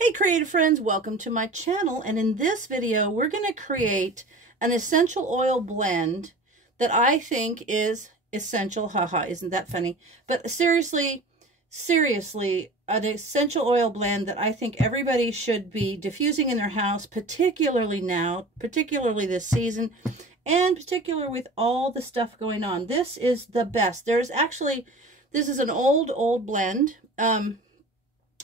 Hey creative friends, welcome to my channel, and in this video we're going to create an essential oil blend that I think is essential. Haha, isn't that funny? But seriously, an essential oil blend that I think everybody should be diffusing in their house, particularly now, particularly this season, and particularly with all the stuff going on. This is the best. This is an old blend.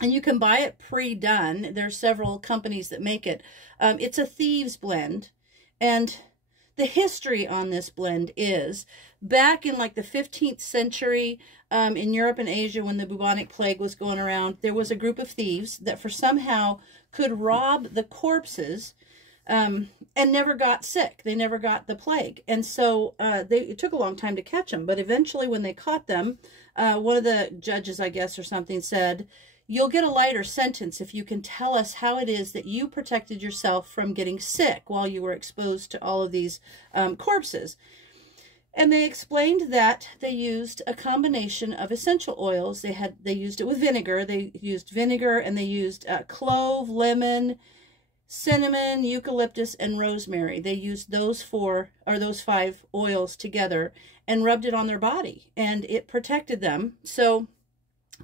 And you can buy it pre-done. There's several companies that make it. It's a Thieves blend. And the history on this blend is back in like the 15th century in Europe and Asia, when the bubonic plague was going around, there was a group of thieves that for somehow could rob the corpses and never got sick. They never got the plague. And so it took a long time to catch them. But eventually when they caught them, one of the judges, I guess, or something said, "You'll get a lighter sentence if you can tell us how it is that you protected yourself from getting sick while you were exposed to all of these corpses." And they explained that they used a combination of essential oils. They used it with vinegar. They used vinegar, and they used clove, lemon, cinnamon, eucalyptus, and rosemary. They used those 5 oils together and rubbed it on their body, and it protected them. So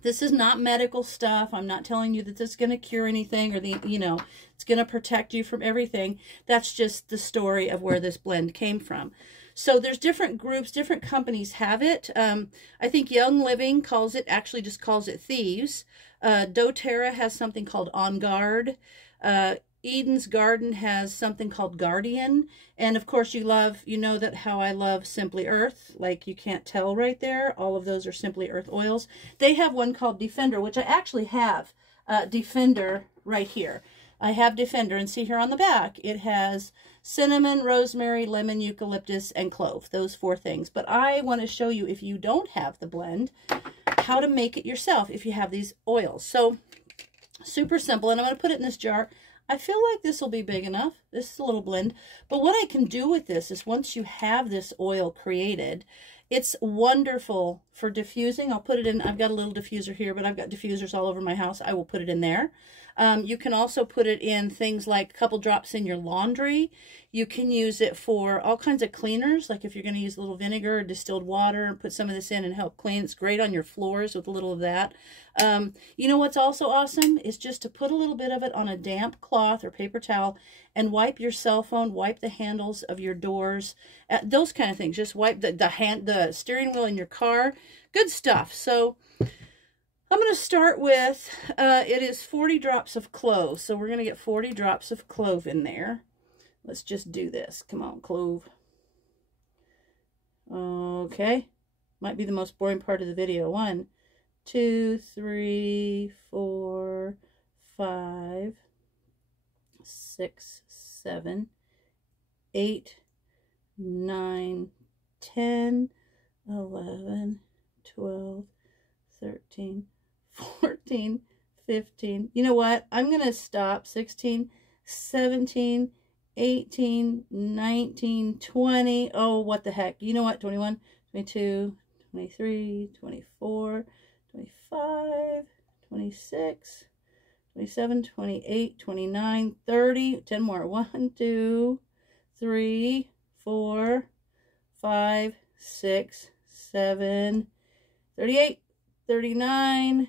this is not medical stuff. I'm not telling you that this is going to cure anything, or it's going to protect you from everything. That's just the story of where this blend came from. So there's different groups, different companies have it. I think Young Living actually just calls it Thieves. doTERRA has something called On Guard. Eden's Garden has something called Guardian. And of course you know that how I love Simply Earth. Like you can't tell right there. All of those are Simply Earth oils. They have one called Defender, which I actually have Defender right here. I have Defender, and see here on the back, it has cinnamon, rosemary, lemon, eucalyptus, and clove. Those 4 things. But I want to show you, if you don't have the blend, how to make it yourself if you have these oils. So super simple, and I'm going to put it in this jar. I feel like this will be big enough. This is a little blend. But what I can do with this is, once you have this oil created, it's wonderful for diffusing. I'll put it in. I've got a little diffuser here, but I've got diffusers all over my house. I will put it in there. You can also put it in things like a couple drops in your laundry. You can use it for all kinds of cleaners, like if you're going to use a little vinegar or distilled water and put some of this in and help clean. It's great on your floors with a little of that. You know what's also awesome is just to put a little bit of it on a damp cloth or paper towel and wipe your cell phone, wipe the handles of your doors, those kind of things. Just wipe the steering wheel in your car. Good stuff. So I'm going to start with, it is 40 drops of clove. So we're going to get 40 drops of clove in there. Let's just do this. Come on, clove. Okay. Might be the most boring part of the video. 1, 2, 3, 4, 5, 6, 7, 8, 9, 10, 11, 12, 13, 14, 15. You know what? I'm going to stop. 16, 17, 18, 19, 20. Oh, what the heck. You know what? 21, 22, 23, 24, 25, 26, 27, 28, 29, 30. 10 more. 1, 2, 3, 4, 5, 6, 7, 38, 39,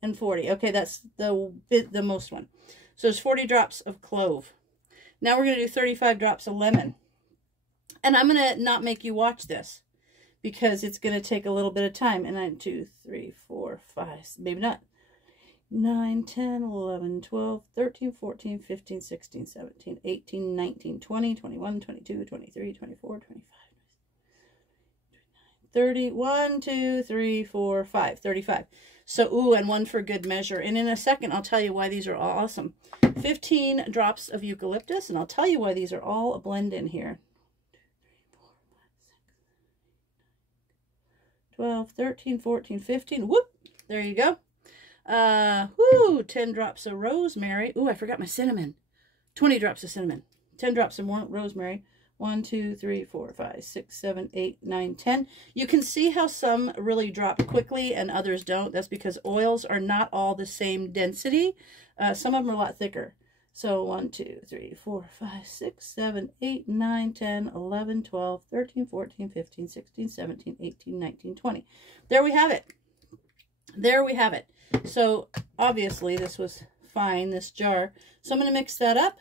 and 40. Okay, that's the most one. So there's 40 drops of clove. Now we're going to do 35 drops of lemon. And I'm going to not make you watch this because it's going to take a little bit of time. And 1, 2, 3, 4, 5, maybe not. 9, 10, 11, 12, 13, 14, 15, 16, 17, 18, 19, 20, 21, 22, 23, 24, 25, 30, 1, 2, 3, 4, 5, 35. So, ooh, and one for good measure. And in a second, I'll tell you why these are all awesome. 15 drops of eucalyptus, and I'll tell you why these are all a blend in here. 12, 13, 14, 15. Whoop! There you go. 10 drops of rosemary. Ooh, I forgot my cinnamon. 20 drops of cinnamon. 10 drops of more rosemary. 1, 2, 3, 4, 5, 6, 7, 8, 9, 10. You can see how some really drop quickly and others don't. That's because oils are not all the same density. Some of them are a lot thicker. So 1, 2, 3, 4, 5, 6, 7, 8, 9, 10, 11, 12, 13, 14, 15, 16, 17, 18, 19, 20. There we have it. There we have it. So obviously this was fine, this jar. So I'm going to mix that up.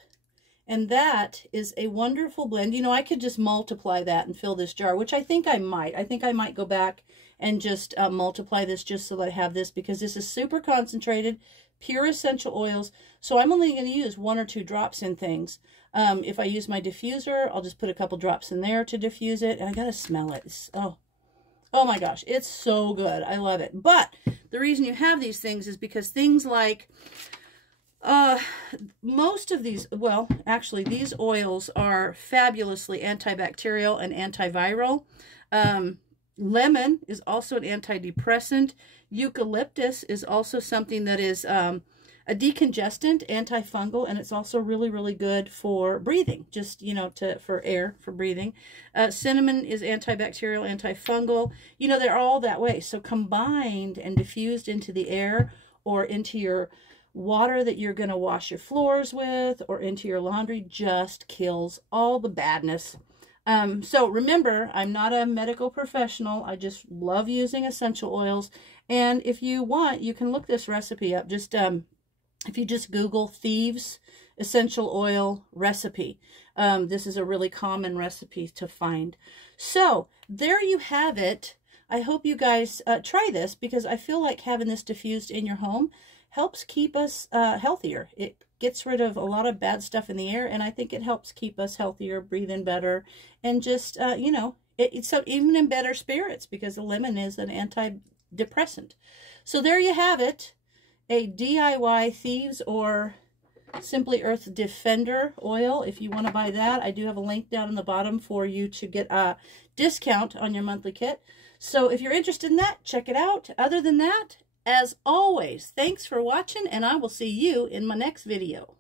And that is a wonderful blend. You know, I could just multiply that and fill this jar, which I think I might. I think I might go back and just multiply this just so that I have this, because this is super concentrated, pure essential oils. So I'm only going to use 1 or 2 drops in things. If I use my diffuser, I'll just put a couple drops in there to diffuse it. And I got to smell it. Oh my gosh, it's so good. I love it. But the reason you have these things is because things like most of these, well, actually these oils are fabulously antibacterial and antiviral. Lemon is also an antidepressant. Eucalyptus is also something that is a decongestant, antifungal, and it's also really, really good for breathing, just, you know, for air, for breathing. Cinnamon is antibacterial, antifungal. You know, they're all that way. So combined and diffused into the air or into your water that you're going to wash your floors with or into your laundry just kills all the badness. So remember, I'm not a medical professional. I just love using essential oils. And if you want, you can look this recipe up. Just if you just Google Thieves essential oil recipe. This is a really common recipe to find. So there you have it. I hope you guys try this, because I feel like having this diffused in your home helps keep us healthier. It gets rid of a lot of bad stuff in the air, and I think it helps keep us healthier, breathing better, and just, you know, it's so even in better spirits, because the lemon is an antidepressant. So there you have it, a DIY Thieves or Simply Earth Defender oil. If you want to buy that, I do have a link down in the bottom for you to get a discount on your monthly kit. So if you're interested in that, check it out. Other than that, as always, thanks for watching, and I will see you in my next video.